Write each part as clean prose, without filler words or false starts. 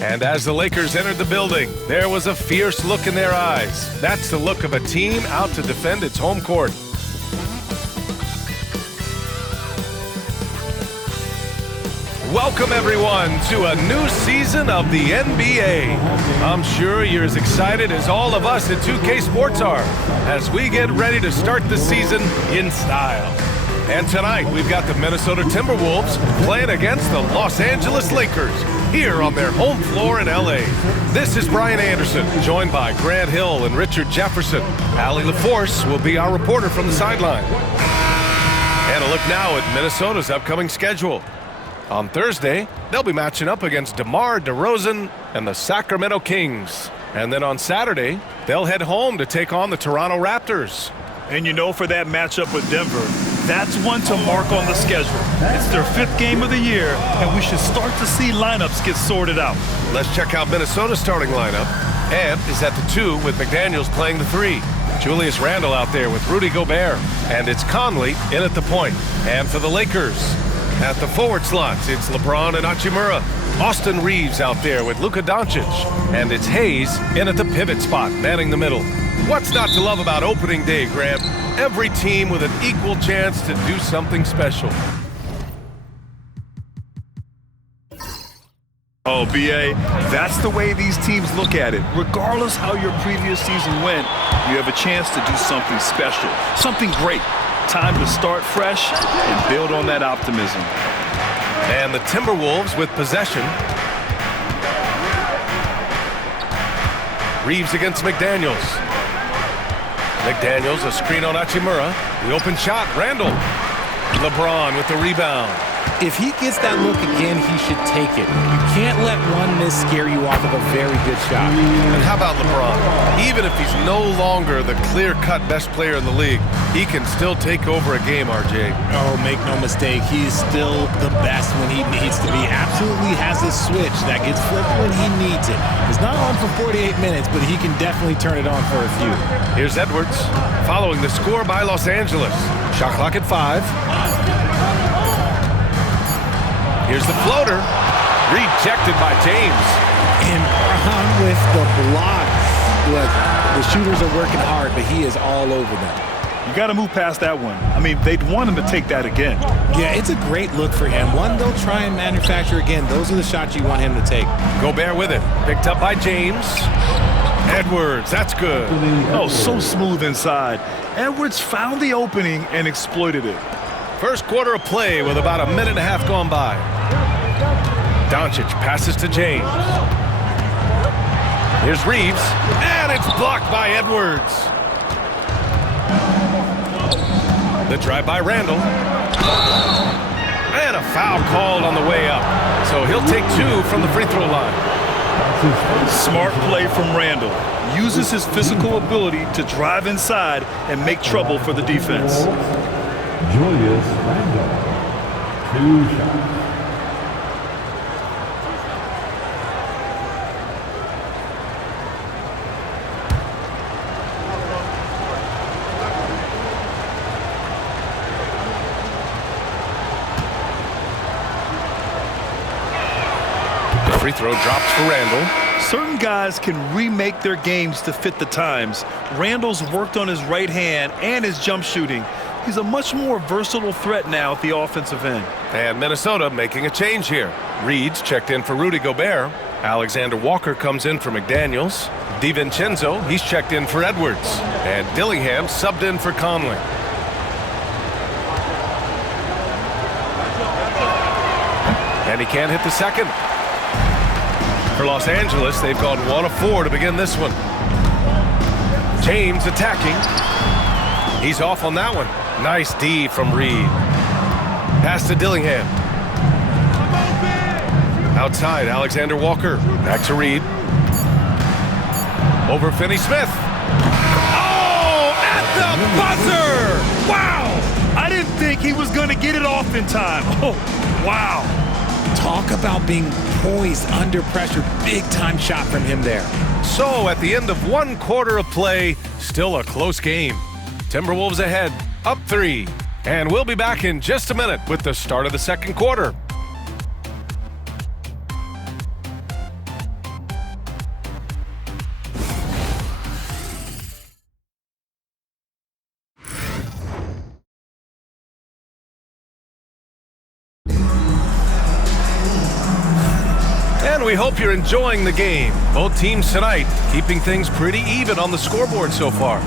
And as the Lakers entered the building, there was a fierce look in their eyes. That's the look of a team out to defend its home court. Welcome, everyone, to a new season of the NBA. I'm sure you're as excited as all of us at 2K Sports are as we get ready to start the season in style. And tonight, we've got the Minnesota Timberwolves playing against the Los Angeles Lakers here on their home floor in LA. This is Brian Anderson, joined by Grant Hill and Richard Jefferson. Allie LaForce will be our reporter from the sideline. And a look now at Minnesota's upcoming schedule. On Thursday, they'll be matching up against DeMar DeRozan and the Sacramento Kings. And then on Saturday, they'll head home to take on the Toronto Raptors. And you know, for that matchup with Denver, that's one to mark on the schedule. It's their 5th game of the year, and we should start to see lineups get sorted out. Let's check out Minnesota's starting lineup. Ant is at the 2 with McDaniels playing the 3. Julius Randle out there with Rudy Gobert. And it's Conley in at the point. And for the Lakers, at the forward slots, it's LeBron and Hachimura. Austin Reeves out there with Luka Doncic. And it's Hayes in at the pivot spot, manning the middle. What's not to love about opening day, Grant? Every team with an equal chance to do something special. Oh, B.A., that's the way these teams look at it. Regardless how your previous season went, you have a chance to do something special, something great. Time to start fresh and build on that optimism. And the Timberwolves with possession. Reeves against McDaniels. McDaniels, a screen on Hachimura. The open shot, Randle. LeBron with the rebound. If he gets that look again, he should take it. You can't let one miss scare you off of a very good shot. And how about LeBron? Even if he's no longer the clear-cut best player in the league, he can still take over a game, RJ. Oh, make no mistake, he's still the best when he needs to be. Absolutely has a switch that gets flipped when he needs it. It's not on for 48 minutes, but he can definitely turn it on for a few. Here's Edwards, following the score by Los Angeles. Shot clock at 5. Here's the floater, rejected by James. And Brown with the block. Look, the shooters are working hard, but he is all over them. You got to move past that one. I mean, they'd want him to take that again. Yeah, it's a great look for him. One they'll try and manufacture again. Those are the shots you want him to take. Gobert with it. Picked up by James. Edwards, that's good. Oh, so smooth inside. Edwards found the opening and exploited it. First quarter of play with about a minute and a half gone by. Doncic passes to James. Here's Reeves, and it's blocked by Edwards. The drive by Randle. And a foul called on the way up. So he'll take 2 from the free throw line. Smart play from Randle. Uses his physical ability to drive inside and make trouble for the defense. Julius Randle, 2 shots. The free throw drops for Randle. Certain guys can remake their games to fit the times. Randle's worked on his right hand and his jump shooting. He's a much more versatile threat now at the offensive end. And Minnesota making a change here. Reed's checked in for Rudy Gobert. Alexander Walker comes in for McDaniels. DiVincenzo, he's checked in for Edwards. And Dillingham subbed in for Conley. And he can't hit the second. For Los Angeles, they've gone 1 of 4 to begin this one. James attacking. He's off on that one. Nice D from Reed. Pass to Dillingham. Outside, Alexander Walker. Back to Reed. Over Finney-Smith. Oh, at the buzzer! Wow! I didn't think he was going to get it off in time. Oh, wow. Talk about being poised under pressure. Big-time shot from him there. So, at the end of 1 quarter of play, still a close game. Timberwolves ahead, up 3. And we'll be back in just a minute with the start of the second quarter. we hope you're enjoying the game. Both teams tonight keeping things pretty even on the scoreboard so far.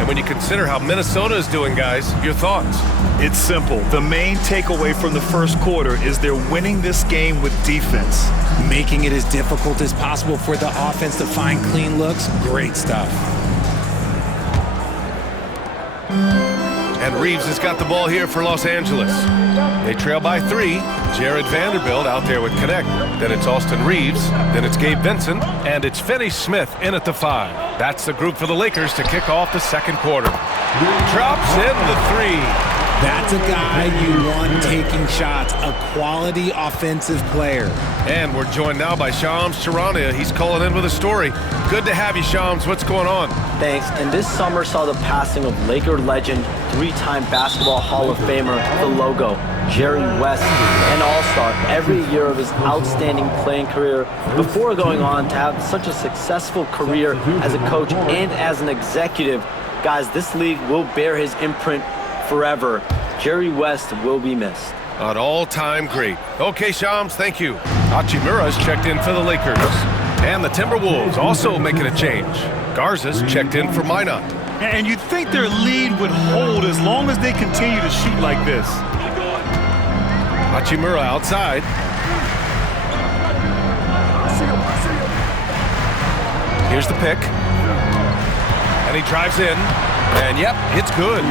And when you consider how Minnesota is doing, guys, your thoughts? It's simple. The main takeaway from the first quarter is they're winning this game with defense. Making it as difficult as possible for the offense to find clean looks. Great stuff. And Reeves has got the ball here for Los Angeles. They trail by 3. Jared Vanderbilt out there with Connect. Then it's Austin Reeves. Then it's Gabe Vincent. And it's Finney Smith in at the 5. That's the group for the Lakers to kick off the second quarter. Drops in the 3. That's a guy you want taking shots, a quality offensive player. And we're joined now by Shams Charania. He's calling in with a story. Good to have you, Shams. What's going on? Thanks. And this summer saw the passing of Laker legend, 3-time Basketball Hall of Famer, the logo, Jerry West, an all-star every year of his outstanding playing career before going on to have such a successful career as a coach and as an executive. Guys, this league will bear his imprint forever. Jerry West will be missed. An all-time great. Okay, Shams, thank you. Hachimura's checked in for the Lakers. And the Timberwolves also making a change. Garza's checked in for Minot. And you'd think their lead would hold as long as they continue to shoot like this. Hachimura outside. Here's the pick. And he drives in. And yep, it's good.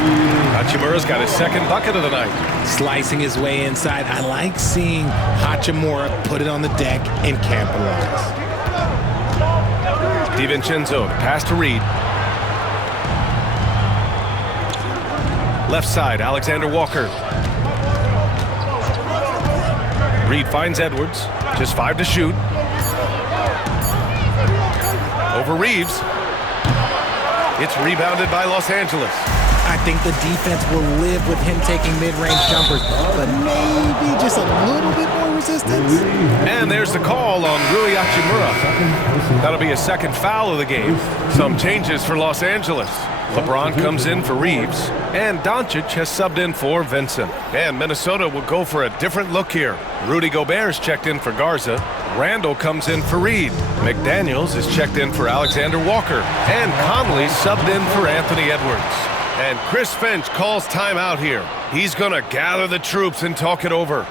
Hachimura's got his second bucket of the night. Slicing his way inside. I like seeing Hachimura put it on the deck and capitalize. DiVincenzo, pass to Reed. Left side, Alexander Walker. Reed finds Edwards. Just 5 to shoot. Over Reeves. It's rebounded by Los Angeles. I think the defense will live with him taking mid-range jumpers, but maybe just a little bit more resistance. And there's the call on Rui Hachimura. That'll be a second foul of the game. Some changes for Los Angeles. LeBron comes in for Reeves, and Doncic has subbed in for Vincent. And Minnesota will go for a different look here. Rudy Gobert's checked in for Garza. Randall comes in for Reed. McDaniels is checked in for Alexander Walker. And Conley subbed in for Anthony Edwards. And Chris Finch calls timeout here. He's going to gather the troops and talk it over.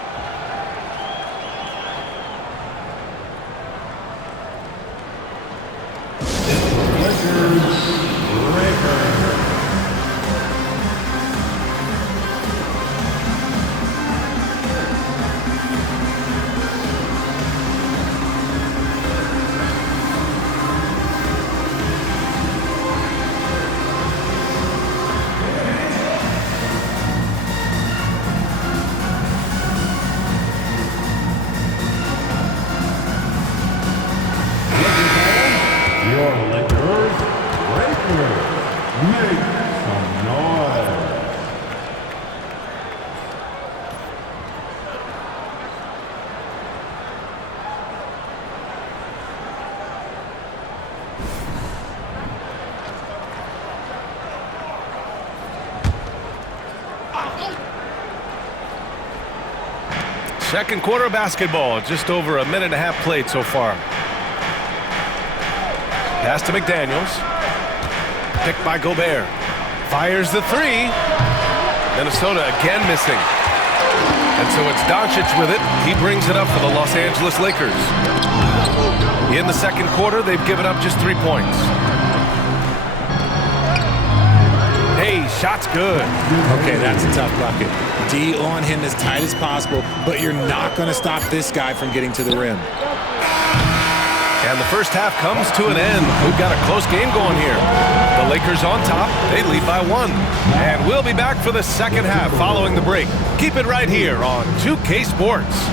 Second quarter basketball, just over a minute and a half played so far. Pass to McDaniels. Picked by Gobert. Fires the 3. Minnesota again missing. And so it's Doncic with it. He brings it up for the Los Angeles Lakers. In the second quarter, they've given up just 3 points. Hey, shot's good. Okay, that's a tough bucket. D on him as tight as possible, but you're not going to stop this guy from getting to the rim. And the first half comes to an end. We've got a close game going here. The Lakers on top. They lead by 1. And we'll be back for the second half following the break. Keep it right here on 2K Sports.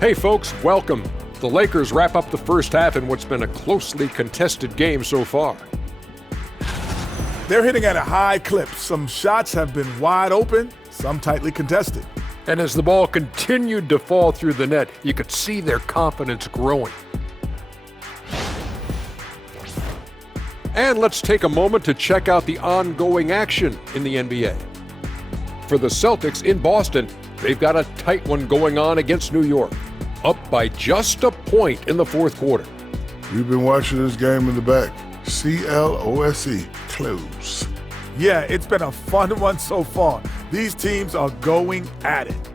Hey folks, welcome. the Lakers wrap up the first half in what's been a closely contested game so far. They're hitting at a high clip. Some shots have been wide open, some tightly contested. And as the ball continued to fall through the net, you could see their confidence growing. And let's take a moment to check out the ongoing action in the NBA. For the Celtics in Boston, they've got a tight one going on against New York, up by just a point in the fourth quarter. You've been watching this game in the back. CLOSE, close. Yeah, it's been a fun one so far. These teams are going at it.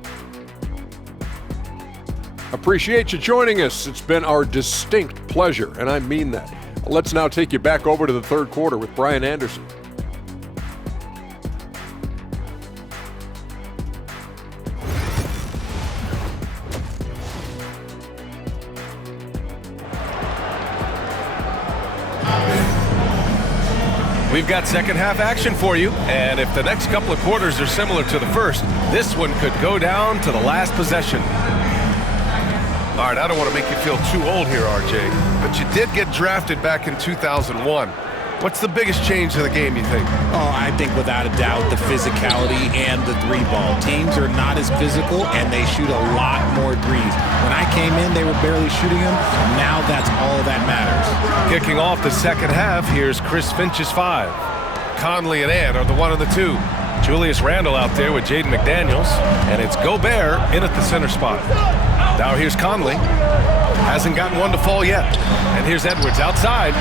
Appreciate you joining us. It's been our distinct pleasure, and I mean that. Let's now take you back over to the third quarter with Brian Anderson. We've got second half action for you, and if the next couple of quarters are similar to the first, this one could go down to the last possession. All right, I don't want to make you feel too old here, RJ, but you did get drafted back in 2001. What's the biggest change in the game, you think? Oh, I think without a doubt the physicality and the three ball. Teams are not as physical and they shoot a lot more threes. When I came in, they were barely shooting them. Now that's all that matters. Kicking off the second half, here's Chris Finch's 5. Conley and Ant are the 1 and the 2. Julius Randle out there with Jaden McDaniels, and it's Gobert in at the center spot. Now here's Conley. Hasn't gotten one to fall yet. And here's Edwards outside.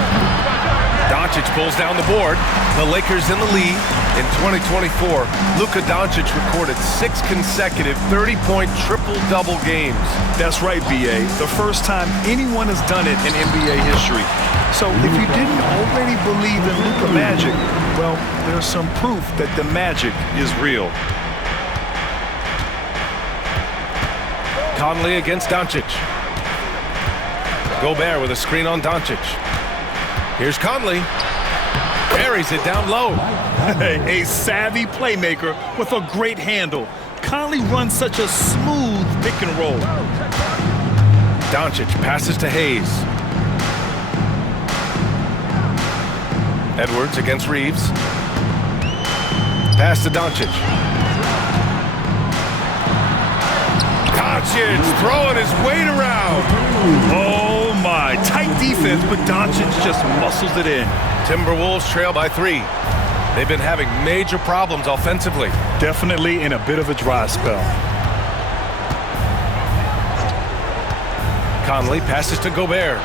Doncic pulls down the board. The Lakers in the lead. In 2024, Luka Doncic recorded 6 consecutive 30-point triple-double games. That's right, B.A. The first time anyone has done it in NBA history. So if you didn't already believe in Luka Magic, well, there's some proof that the magic is real. Conley against Doncic. Gobert with a screen on Doncic. Here's Conley. Buries it down low. A savvy playmaker with a great handle. Conley runs such a smooth pick and roll. Doncic passes to Hayes. Edwards against Reeves. Pass to Doncic. Doncic throwing his weight around. Oh my, tight defense, but Doncic just muscles it in. Timberwolves trail by 3. They've been having major problems offensively. Definitely in a bit of a dry spell. Conley passes to Gobert.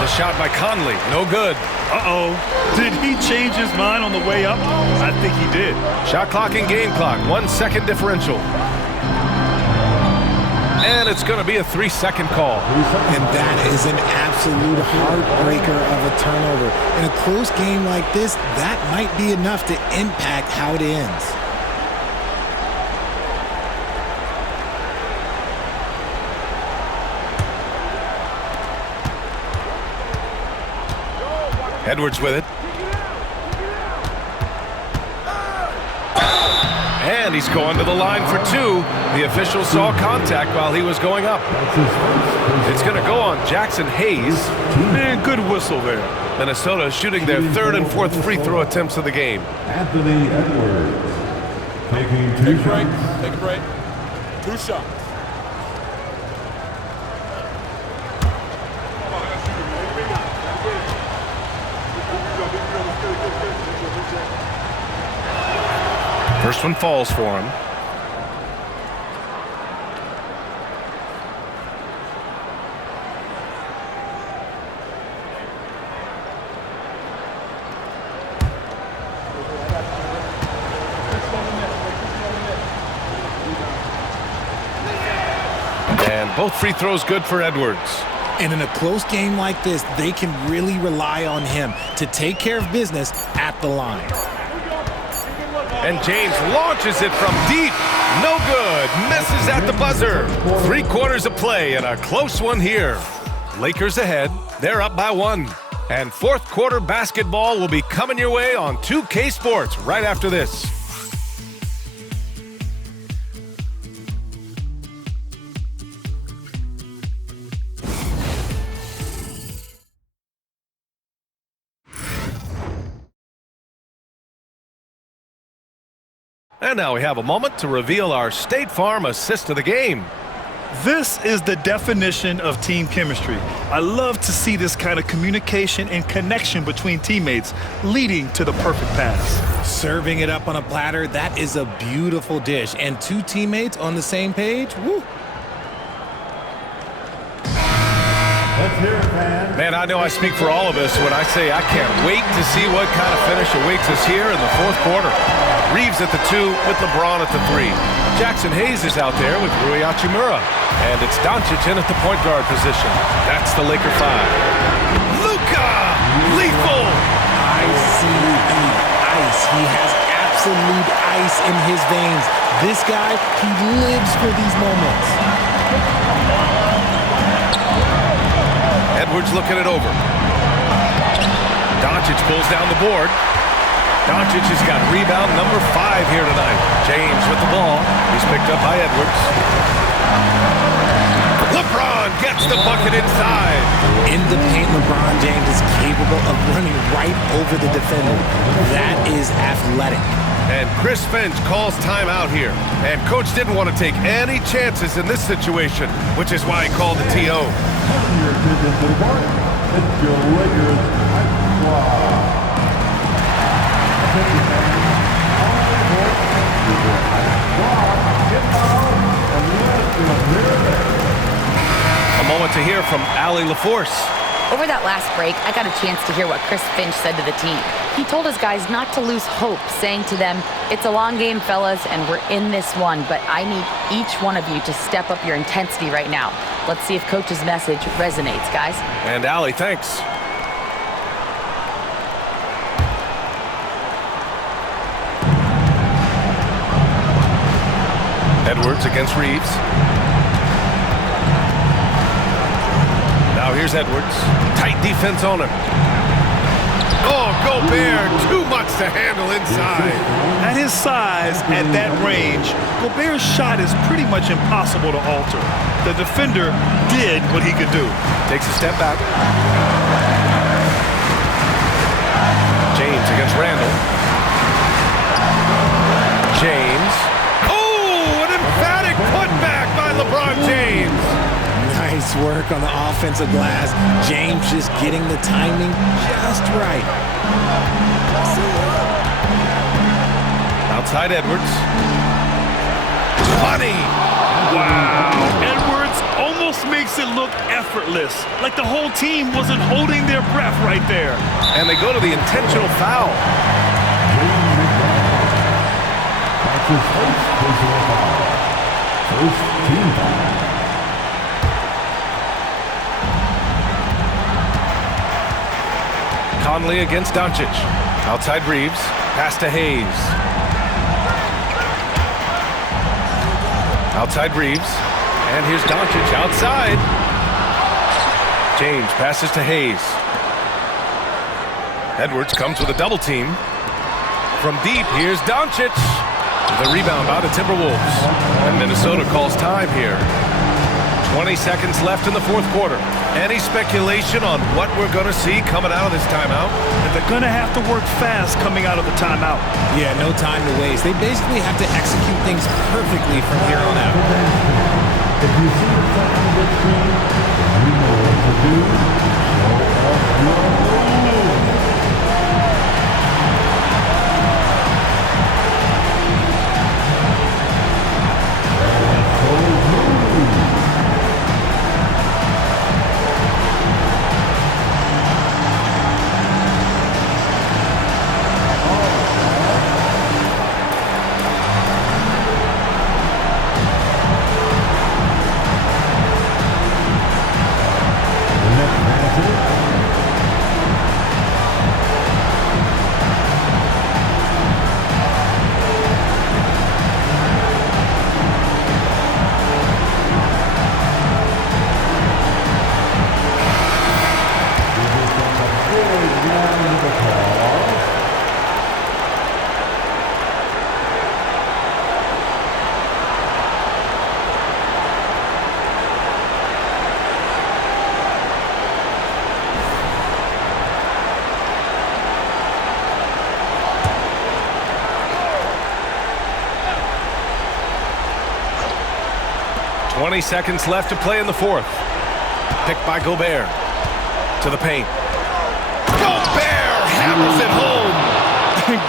The shot by Conley, no good. Uh-oh. Did he change his mind on the way up? I think he did. Shot clock and game clock, 1 second differential. And it's going to be a 3-second call. And that is an absolute heartbreaker of a turnover. In a close game like this, that might be enough to impact how it ends. Edwards with it. And he's going to the line for 2. The official saw contact while he was going up. It's going to go on Jackson Hayes. Man, good whistle there. Minnesota shooting their 3rd and 4th free throw attempts of the game. Anthony Edwards taking 2 shots. Take a break. 2 shots. First one falls for him. And both free throws good for Edwards. And in a close game like this, they can really rely on him to take care of business at the line. And James launches it from deep. No good. Misses at the buzzer. 3 quarters of play and a close one here. Lakers ahead. They're up by 1. And 4th quarter basketball will be coming your way on 2K Sports right after this. And now we have a moment to reveal our State Farm assist of the game. This is the definition of team chemistry. I love to see this kind of communication and connection between teammates leading to the perfect pass. Serving it up on a platter, that is a beautiful dish. And two teammates on the same page, woo. Man, I know I speak for all of us when I say I can't wait to see what kind of finish awaits us here in the fourth quarter. Reeves at the 2 with LeBron at the 3. Jackson Hayes is out there with Rui Hachimura. And it's Doncic in at the point guard position. That's the Laker 5. Luka! Lethal! Ice. He has absolute ice in his veins. This guy, he lives for these moments. Edwards looking it over. Doncic pulls down the board. Doncic has got rebound number 5 here tonight. James with the ball. He's picked up by Edwards. LeBron gets the bucket inside. In the paint, LeBron James is capable of running right over the defender. That is athletic. And Chris Finch calls timeout here. And coach didn't want to take any chances in this situation, which is why he called the TO. A moment to hear from Allie LaForce. Over that last break, I got a chance to hear what Chris Finch said to the team. He told his guys not to lose hope, saying to them, "It's a long game, fellas, and we're in this one, but I need each one of you to step up your intensity right now." Let's see if Coach's message resonates, guys. And Allie, thanks. Edwards against Reeves. Now here's Edwards. Tight defense on him. Oh, Gobert, too much to handle inside. At his size, at that range, Gobert's shot is pretty much impossible to alter. The defender did what he could do. Takes a step back. James against Randall. James. Oh, an emphatic putback by LeBron James. Nice work on the offensive glass. James just getting the timing just right. Outside Edwards. 20. Wow. Edwards almost makes it look effortless, like the whole team wasn't holding their breath right there. And they go to the intentional foul. That's his first personal foul. First team foul. Conley against Doncic. Outside Reeves. Pass to Hayes. Outside Reeves. And here's Doncic outside. James passes to Hayes. Edwards comes with a double team. From deep, here's Doncic. The rebound by the Timberwolves. And Minnesota calls time here. 20 seconds left in the fourth quarter. Any speculation on what we're going to see coming out of this timeout? And they're going to have to work fast coming out of the timeout. Yeah, no time to waste. They basically have to execute things perfectly from here on out. If you see the second of this team, you know what to do. Show off your 20 seconds left to play in the fourth. Picked by Gobert. To the paint. Gobert hammers it home.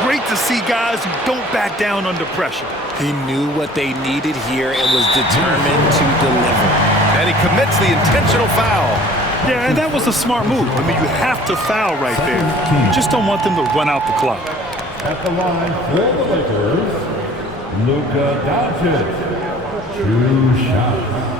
Great to see guys who don't back down under pressure. He knew what they needed here and was determined to deliver. And he commits the intentional foul. Yeah, and that was a smart move. I mean, you have to foul right there. You just don't want them to run out the clock. At the line for the Lakers, Luka Doncic. 2 shots.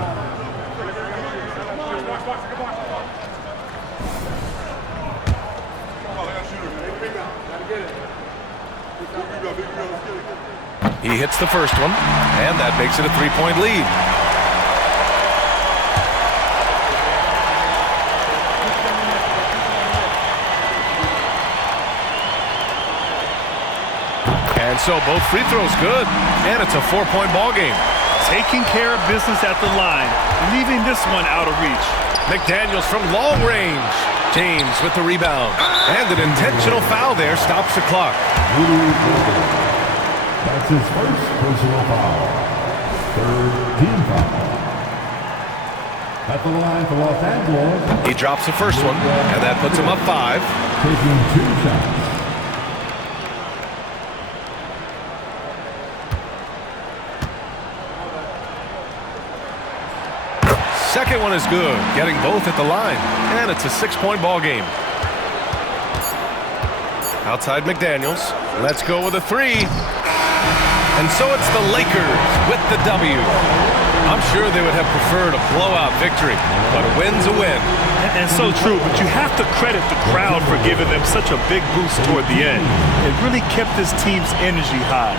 He hits the first one, and that makes it a 3-point lead. And so both free throws good, and it's a 4-point ball game. Taking care of business at the line, leaving this one out of reach. McDaniels from long range. James with the rebound. And an intentional foul there stops the clock. That's his first personal foul. 3rd team foul. At the line for Los Angeles. He drops the first one, and that puts him up 5. Taking 2 shots. Second one is good, getting both at the line. And it's a 6-point ball game. Outside McDaniels. Let's go with a 3. And so it's the Lakers with the W. I'm sure they would have preferred a blowout victory, but a win's a win. And so true, but you have to credit the crowd for giving them such a big boost toward the end. It really kept this team's energy high.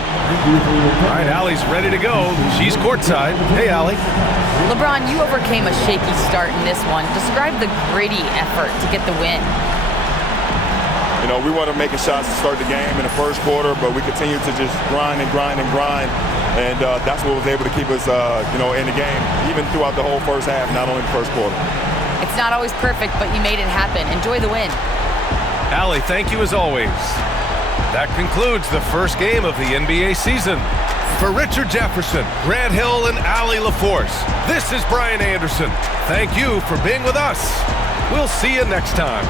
All right, Allie's ready to go. She's courtside. Hey, Allie. LeBron, you overcame a shaky start in this one. Describe the gritty effort to get the win. You know, we weren't making shots to start the game in the first quarter, but we continued to just grind and grind and grind. And that's what was able to keep us, in the game, even throughout the whole first half, not only the first quarter. It's not always perfect, but you made it happen. Enjoy the win. Allie, thank you as always. That concludes the first game of the NBA season. For Richard Jefferson, Grant Hill, and Allie LaForce, this is Brian Anderson. Thank you for being with us. We'll see you next time.